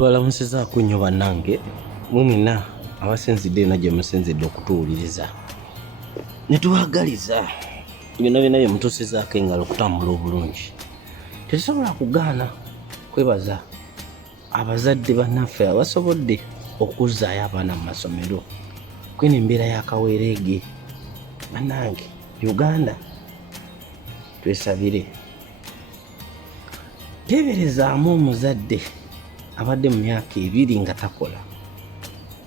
Tubalamusizaako nnyo bannange mumina abasinzidde na gye musinzidde okutuwuliriza. Ne tubagaliza byonna byonna bye mutuusizaako engalo okutambula obulungi. Tetusobola kugaana kwebaza abazadde bannaffe abasobodde okuzzaayo abaana mu masomero kwino embeera y'akaweereege. Bannange, Uganda twesabire. Teeberezaamu omuzadde abadde mu myaka 2 nga takola.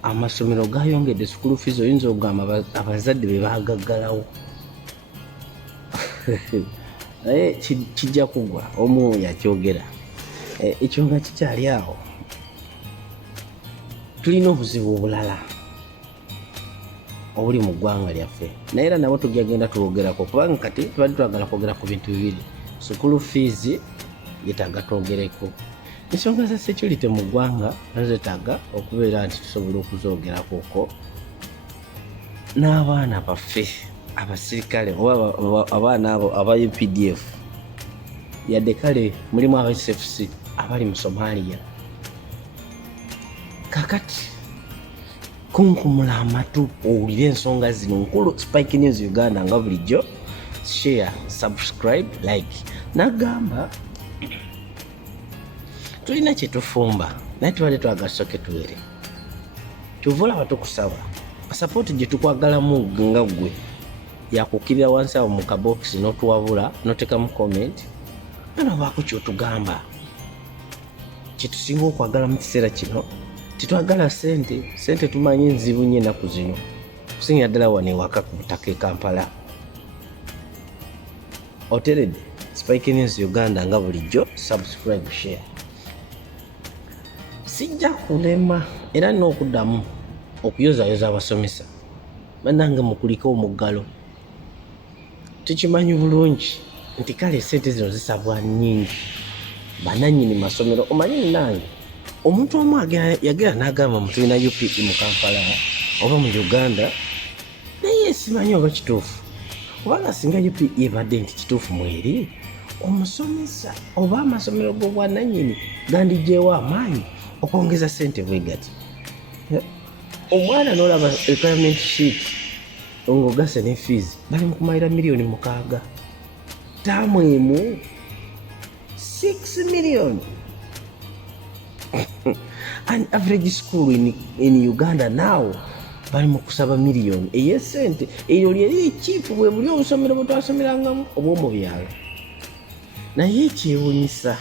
Amasomero gayongedde school fees, oyinza okugamba abazadde be baagaggalawo. Naye kijja kugwa, omu yakyogera. Ekyo nga kikyali awo. Tulina obuzibu obulala obuli mu ggwanga lyaffe, naye era nabo tujagenda tuwogerako kubanga kati tubadde twagala kwogera ku bintu bibiri. School fees yetaaga twogereko. Ensonga za security mu ggwanga nazetaaga okubeera nti tusobola okuzoogerako ko. N'abaana baffe abasirikale oba abaana abo aba UPDF yadde kale mulimu aba SFC abali mu Somalia. Kakati kunkumula amatu owulire ensonga zino nkulu. Spike News Uganda nga bulijjo, share, subscribe, like. Nagamba tulina kye tufumba naye tubadde twagala tusooke tuwere. Tuvula batukusaba support gye tukwagalamu nga ggwe yakukkirira wansi awo mu kabokisi n'otuwabula n'otekamu comment nanobaako kyotugamba. Kyetusinga okwagala mu kiseera kino titwagala sente tumanyi nzibu nnyo ennaku zino kusingira ddala wano ewaka ku butaka e Kampala. Oteredde Spike News Uganda nga bulijjo, subscribe, share. Sijja kulema era n'okuddamu okuyozayoza abasomesa. Bannange mukuliko omuggalo. Tukimanyi bulungi nti kale sente zino zisabwa nnyingi. Bannannyini masomero omanyi nange omuntu omu yagera n'agamba mutulina UPE mu Kampala oba mu Uganda, naye simanyi oba kituufu kubanga singa UPE ebadde nti kituufu mweri omusomesa oba amasomero g'obwannannyini gandiggyewo amaanyi okwongeza sente bwe gati. Omwana n'olaba requirement sheet ng'ogase ne fees bali mu kumalira miliyoni 6 taamu emu 6 million. An average school in Uganda now bali mu kusaba miliyoni ey'esente. Eyo lyeri ekiifu bwe buli obusomero bwe twasomerangamu obw'omu byalo. Naye ekyewuunyisa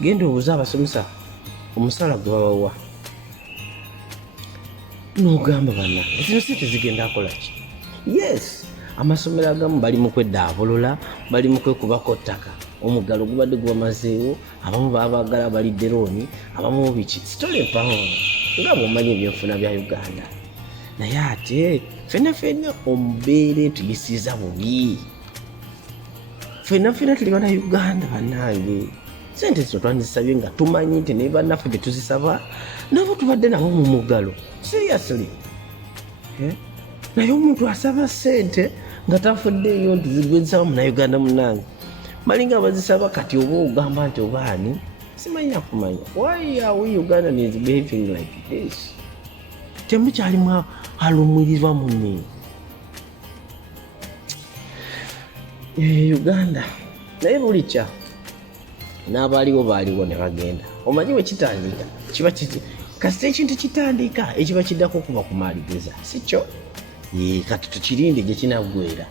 genda obuuza abasomesa omusala gwe babawa n'ogamba bannange zino sente zigenda akola ki? Yes, amasomero agamu bali mu kweddaabulula, bali mu kwekubako ttaka, omuggalo gubadde gwamazeewo, abamu baabagala balidde looni, abamu biki sitole empanvu nga bw'omanyi ebyenfuna bya Uganda. Naye ate ffenna omubeere tuyisiza bubi. Ffenna tuli bana Uganda bannange. Sente zino twandizisabye nga tumanyi nti ne bannaffe bye tuzisaba nabo tubadde nabo mu muggalo. Seriously. Naye omuntu asaba sente nga tafuddeeyo nti zigwezisaba Munnayuganda munnange. Balinga bazisaba kati oba ogamba nti obaani simanyi akumanya. Why are we Ugandans behaving like this? Temukyalimu alumulirirwa munne. Uganda naye buli kya n'abaaliwo baaliwo ne bagenda. Omanyi we kitandika kiba kiti kasita ekintu kitandika ekiba kiddako okuba kumaliriza si kyo. Kati tukirinde gye kinaggwera,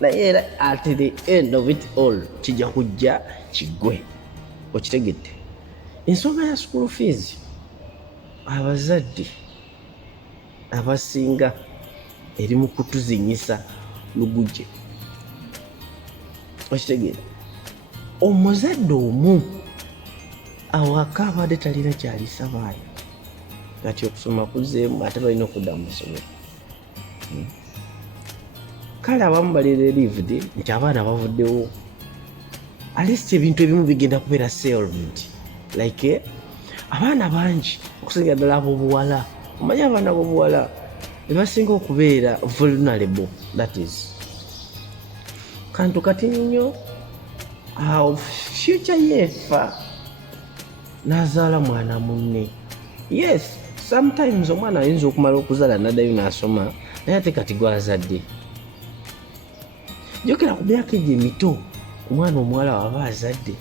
naye era at the end of it all kijja kujja kiggwe. Okitegedde ensonga ya school fees, abazadde abasinga eri mu kutuzinyisa lugujje. Okitegedde omuzadde omu awaka abadde talina kyalisa baana kati okusoma kuzeemu ate balina okudda mu masomero. Kale abamu bali relieved nti abaana bavuddewo, at least ebintu ebimu bigenda kubeera solved. Like abaana bangi okusinga ddala ab'obuwala, omanyi abaana b'obuwala bebasinga okubeera vulnerable, that is kantu kati nnyo future yefa n'azaala mwana munne. Yes, sometimes omwana ayinza okumala okuzaala n'addayo n'asoma naye ate kati gwazadde. Jjukira ku myaka egyo emito omwana omuwala waba azadde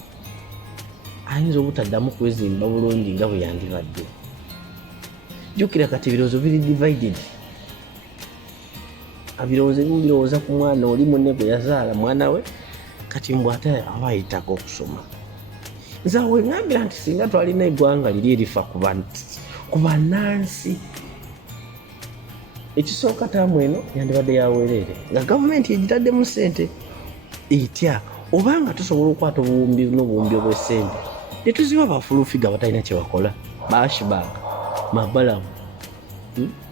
ayinza obutaddamu kwezimba bulungi nga bwe yandibadde. Jjukira kati ebirowoozo biri divided. Ebirowoozo ebimu birowooza ku mwana oli munne gwe yazaala mwana we kati mbw ate aba ayitako okusoma. Nze awo ngambira nti singa twalina eggwanga liri erifa ku bannansi, ekisooka taamu eno yandibadde yaweerere nga gavumenti egitaddemu ssente etya obanga tusobola okukwata obuwumbi n'obuwumbi obw'essente tetuziba bafulufiga batalina kye bakola, bashbag, mabalamu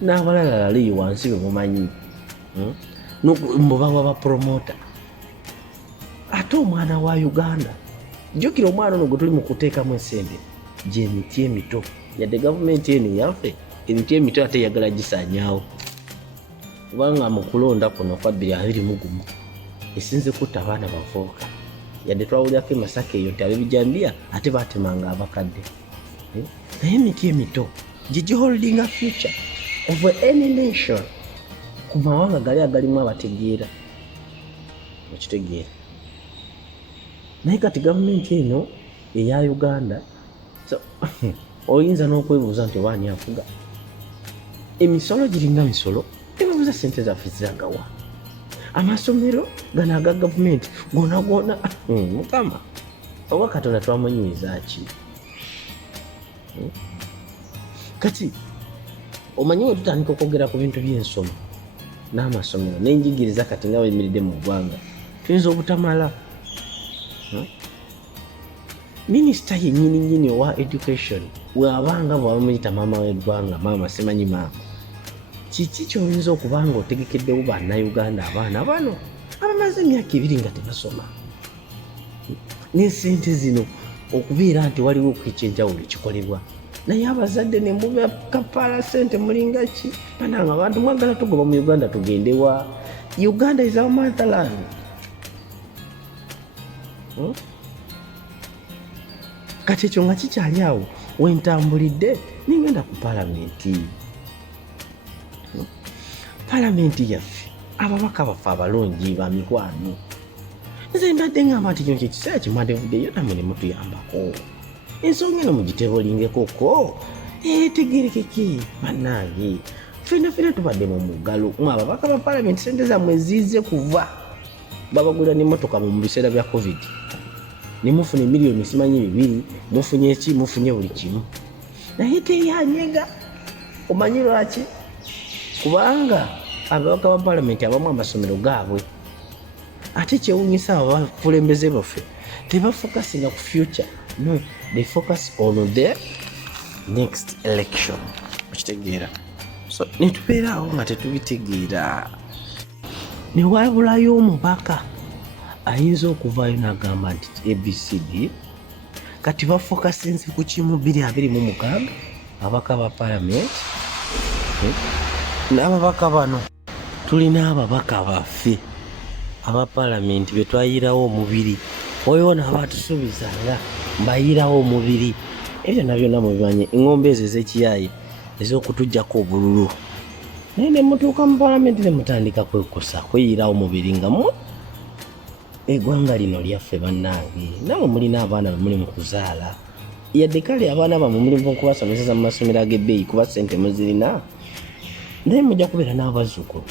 n'abalala laliyo wansi be mumanyi mbubawa bapromota. Ate omwana wa Uganda, jjukira omwana ono gwe tuli mu kuteekamu essente gy'emiti emito, yadde gavumenti eno yaffe emiti emito ate eyagala gisaanyaawo kubanga mu kulonda kuno kwa 2021 esinze kutta abaana bavubuka. Yadde twawulirako Masaka eyo nti ab'ebijambiya ate baatemanga abakadde. Naye emiti emito gye giholdinga future of any nation ku mawanga gali agalimu abategeera okitegeera. Naye kati gavumenti eno eya Uganda oyinza n'okwebuuza nti obaani afuga. Emisolo giringa misolo ebabuuza ssente zaffe ziragawa. Amasomero gano aga gavumenti gona mukama oba Katonda twamanyiiza ki? Kati omanyi we tutandika okwogera ku bintu by'ensoma n'amasomero n'enjigiriza kati nga bweyimiridde mu ggwanga tuyinza obutamala. Minisita yennyini owa education bw'abanga bw'abamuyita maama w'eggwanga, maama simanyi maama, kiki ky'oyinza okuba nga otegekeddewo bannayuganda abaana bano abamaze emyaka 2 nga tebasoma n'essente zino okubeera nti waliwo okukyenjawulo kikolebwa naye abazadde ne muba kapaala ssente mulinga ki? Bananga abantu mwagala tugoba mu Uganda tugendewa? Uganda is our motherland. Kati ekyo nga kikyali awo wentambulidde ningenda ku palamenti. Palamenti yaffe ababaka baffe abalungi ba mikwano. Nze mbadde ngamba nti kino kyekiseera kimwadevuddeyo namwe ne mutuyambako. Ensonga eno mugitebolingekoko tegerekeke bannange. Ffenna tubadde mu muggalo ababaka ba palamenti ssente zammwe zize kuva babagula n'emmotoka mu biseera bya covid ne mufune miliyoni simanyi 2 mufunye ki mufunye buli kimu naye teyanyega. Omanyi lwaki? Kubanga ababaka ba palamenti abamu amasomero gaabwe ate kyewunyisa abakulembeze baffe tebafokasinga ku future. No, they focus on the next election. Okitegeera? So netubeeraawo nga tetubitegeera. Ne wabulayo omubaka ayinza okuvaayo n'agamba nti ABCD kati bafokasinze ku kimu 226 ababaka ba palamenti. N'ababaka bano tulina ababaka baffe aba palamenti be twayirawo omubiri. Oyo n'abatusuubizanga mbayirawo omubiri. Ebyo nabyo mubimanyi, engombe ezo ez'ekiyayi ez'okutujjako obululu. Naye ne mutuuka mu palamenti ne mutandika kwekosa kweyirawo omubiri nga mu eggwanga lino lyaffe bannange. Namwe mulina abaana bemuli mu kuzaala. Yadde kale abaana bamwe mulimu okubasomeseza mu masomero ag'ebbeeyi kuba ssente muzirina. Naye mujja kubeera n'abazzukulu.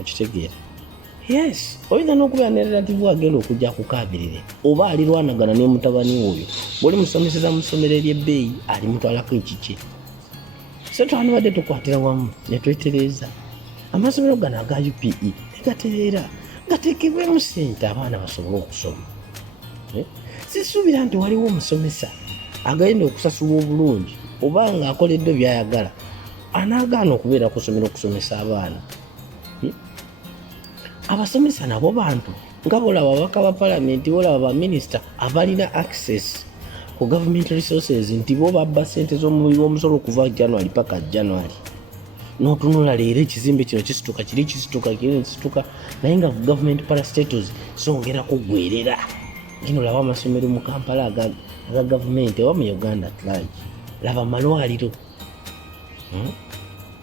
Okitegeera? Yes, oyinza n'okubeera ne relative agenda okujja kukaabirire oba alirwanagana ne mutabani oyo bw'oli musomeseza mu ssomero ery'ebbeeyi alimutwalako ekiki. So twanibadde tukwatira wamu ne twetereeza amasomero gano aga UPE negatereera gateekebwemu ssente abaana basobole okusoma. Sisuubira nti waliwo omusomesa agenda okusasulwa obulungi oba nga akoleddwa byayagala anaagaana okubeera ku ssomero okusomesa abaana. Abasomesa nabo bantu nga bolaba ababaka ba palamenti bolaba ba minisita abalina access ku government resources nti bo babba ssente z'omusolo okuva January paka January. N'otunula leero ekizimbe kino kisituka kiri kisituka naye nga government parastatals zongera kugwerera. Gino laba amasomero mu Kampala aga gavumenti oba mu Uganda large laba amalwaliro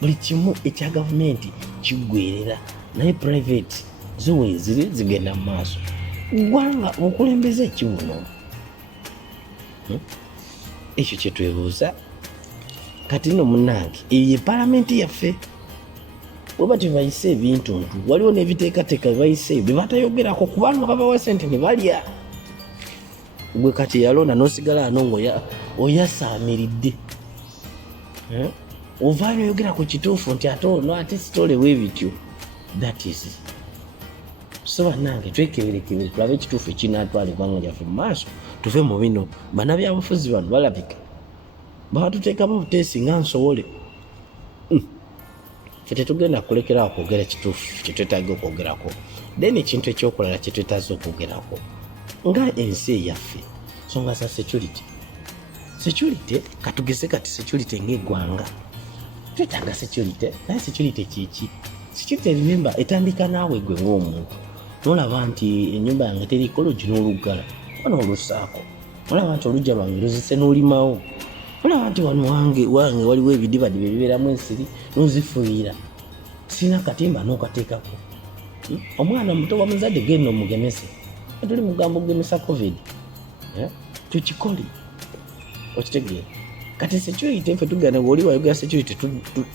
buli kimu ekya gavumenti kiggwerera naye private ziwezire zigenda mu maaso ggwanga okulembeza ekibuno ekyo kyetwebuuza kati nno munnange eyo palamenti yaffe oba tebayise ebintu waliwo n'ebiteekateeka bebayise bye batayogerako kubanga babawa sente ne balya gwe kati yalonda n'osigala ano ng'oyasaamiridde ovaayo oyogera ku kituufu nti ate ono ate sitolewo ebityo that is so bannange twekeberekebere tulabe ekituufu ekinaatwala eggwanga lyaffe mu maaso tuve mu bino bannabyabufuzi bano balabika babatuteekamu buteesi nga nsobole ffe tetugenda kulekerawo kwogera kituufu kyetwetaaga okwogerako then ekintu ekyokulala kyetwetaaze okwogerako nga ensi eyaffe nsonga za security katugeze kati security ng'eggwanga twetaaga security naye security kiki security remember etandika naawe gwe ng'omuntu nolaba nti ennyumba yange teriko luggi n'oluggala wano olusaako olaba nti olugja lwange luzise n'olimawo olaba nti wano wange waliwo ebidibadi bye bibeeramu ensiri n'ozifuuyira sina katimba n'okateekako omwana muto wa muzadde genda omugemese tuli mugambo kugemesa covid tukikole okitegeera kati security ffe tugana oli wayogera security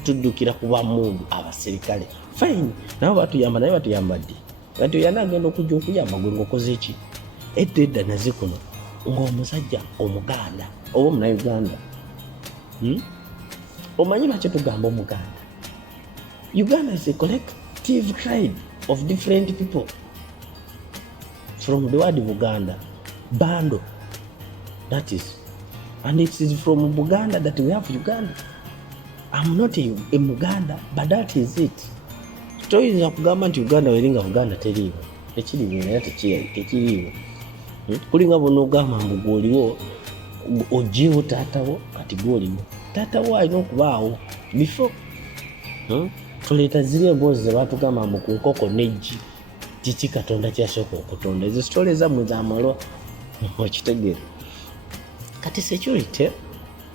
tuddukira kuba mundu abaserikale fine nabo batuyamba naye batuyambadde kati oyana agenda okujja okuyamba gwe ng'okoze eki edda naze kuno ng'omusajja omuganda oba omunauganda omanyi lwaki tugamba omuganda Uganda is a collective tribe of different people from the word Buganda bando that is and it is from Buganda that we have Uganda. I'm not a Muganda but that is it. Toyinza kugamba nti Uganda weringa Buganda teriiwo ekiriwo naye tekiriiwo kulinga bono ogamba mbu gwoliwo ojeewo taatawo kati gwoliwo taatawo alina okubaawo before tuleeta ziri emboozi ze baatugamba mbu ku nkoko neggi kiki Katonda kyasooka okutonda ezo sitole zammwe zamalwa okitegeera kati security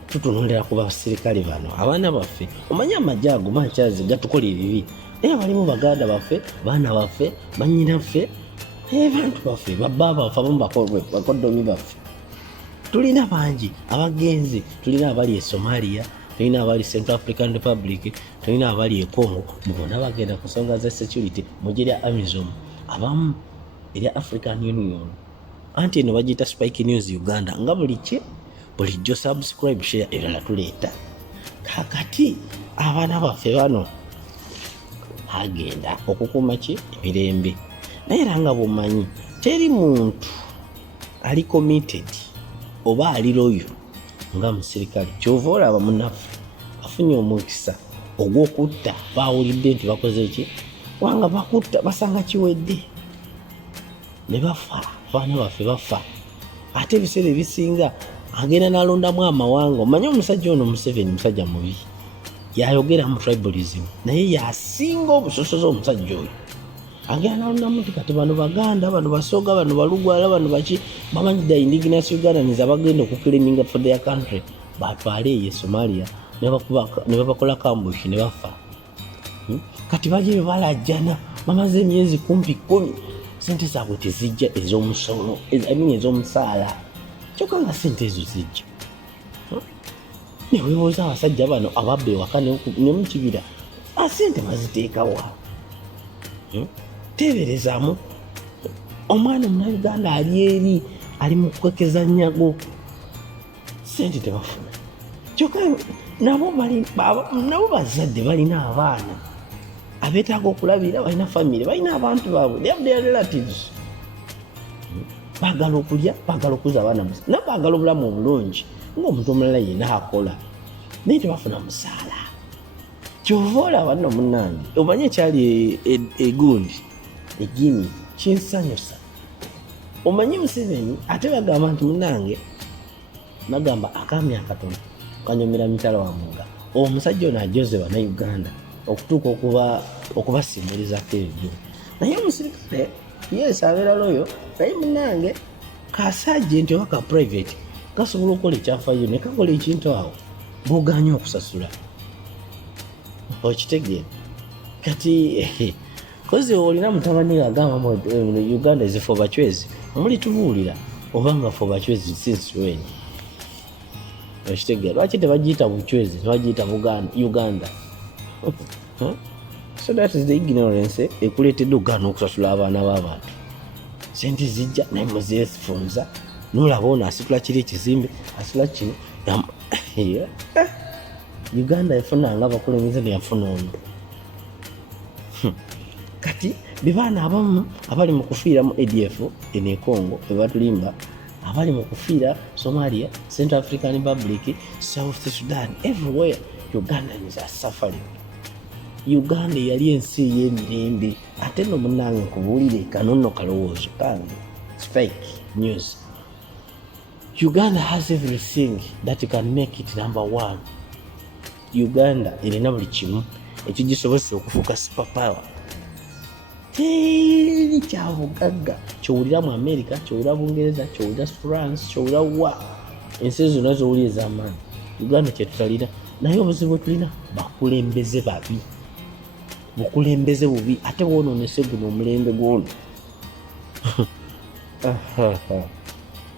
tutunulira ku basirikale bano abaana baffe omanya amajja ago makyazi gatukola ebibi naye balimu baganda baffe baana baffe bannyinaffe bantu baffe babba baffe abamu bakoddomi baffe tulina bangi abagenzi tulina abali e Somalia tulina abali Central African Republic tulina abali e Congo mubona bagenda ku nsonga za security mujje lya AMISOM abamu erya African Union anti eno bagiyita Spike News Uganda nga bulijjo subscribe share era tuleeta kakati abaana baffe bano agenda okukuuma ki emirembe naye era nga bumanyi teri muntu ali committed oba ali loyo nga musirikale kyova olaba munaffe afunye omukisa ogw'okutta baawulidde nti bakoze ki wanga bakutta basanga kiwedde ne bafa abaana baffe bafa ate ebiseera ebisinga agenda n'alondamu amawanga omanye omusajja ono Museveni musajja mubi yayogera mu tribalism naye yasinga obusosoze omusajja oyo agenda n'alondamu nti kati bano baganda bano basoga bano balugwala bano baki bamanyi da indigenous Ugandans abagenda okukiliminga for their country batwale eyo Somalia ne babakola ambush ne bafa kati baje balajjana bamaze emyezi kumpi 10 sente zaabwe tezijja ez'omusolo ez'omusaala kyokka nga sente ezo zijja ne weebuuza abasajja bano ababba ewaka ne mu kibira sente baziteekawa teeberezaamu omwana omunauganda ali eri ali mu kwekeza nnyago sente tebafuna kyokka nabo bazadde balina abaana abeetaaga okulabira balina family balina abantu baabwe they have their relatives baagala okulya baagala okuza abaana nabo baagala obulamu obulungi ng'omuntu omulala yenna akola naye tebafuna musaala kyova olaba nno munnange omanye ekyali egundi egini kinsanyusa omanyi Museveni ate bagamba nti munnange bagamba akaami akatono kanyumira mitala wa muga omusajja ono ajoze Bannayuganda okutuuka okubasimulizaako ebyo naye omusirikale yes abeera loyo naye munnange kasajja nti oba ka private kasobola okukola ekyafaayo ne kakola ekintu awo bw'ogaanye okusasula. Okitegeera kati kozi olina mutabani agamba mu Uganda ezifo bachwezi omuli tubuulira oba nga fo bachwezi since when. Okitegeera lwaki tebagiyita buchwezi tebagiyita Uganda? So that is the ignorance ekuleetedde okugaana okusasula abaana b'abantu. Sente zijja naye muzeefunza nolaba ono asitula kiri ekizimbe asitula kino. Uganda yafunanga abakulembeze neyafuna ono. Kati bebaana abamu abali mu kufiira mu ADF ene Congo ebatulimba, abali mu kufiira Somalia, Central African Republic, South Sudan, everywhere Ugandans are suffering. Uganda yali ensi y'emirembe ate no munnange nkubuulire kanono kalowoozo kange. It's fake news. Uganda has everything that can make it number one. Uganda erina buli kimu ekigisobose okufuuka superpower. Teri kyabugagga kyowulira mu America, kyowulira Bungereza, kyowulira France, kyowulira wa ensi zonna zowulira ez'amaanyi. Uganda kyetutalina naye obuzibu tulina bakulembeze babi, bukulembeze bubi ate bwonoonese guno omulembe gwono.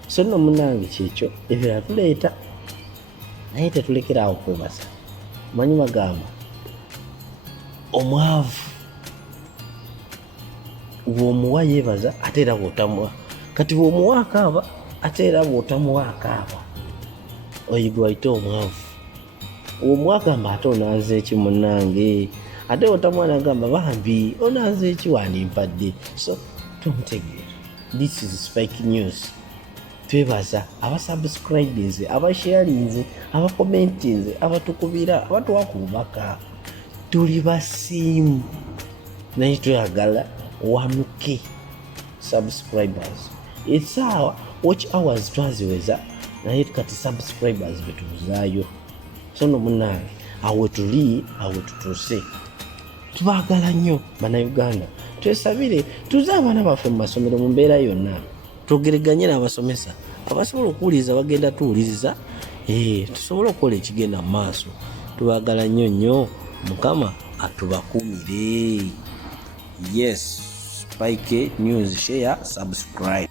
So nno munnange kyekyo ebirala tuleeta naye tetulekera awo kwebasa. Manyi bagamba omwavu bw'omuwa yeebaza ate era bw'otamuwa. Kati bw'omuwa akaaba ate era bw'otamuwa akaaba. Oyigwa ayite omwavu. Omwa agamba ate onaaze eki munnange ate otamuwa nagamba bambi onaaze eki wandimpadde. So tumutegeera. This is fake news. Twebaza abasubscribers, abasharinze, abakomentinze, abatukubira, abatuwa ku bubaka. Tuli basiimu naye twagala wanuke subscribers. Esaawa watch hours twaziweza naye kati subscribers betuzaayo. So no munnange awo tuli awo tutuuse. Tubaagala nnyo bannayuganda. Twesabire tuze abaana baffe mu masomero mu mbeera yonna. Twogeraganye n'abasomesa abasobola okuwuliriza bagenda tuwuliriza tusobola okukola ekigenda mu maaso. Tubaagala nnyo nnyo. Mukama atubakuumire. Yes, Spike News, share, subscribe.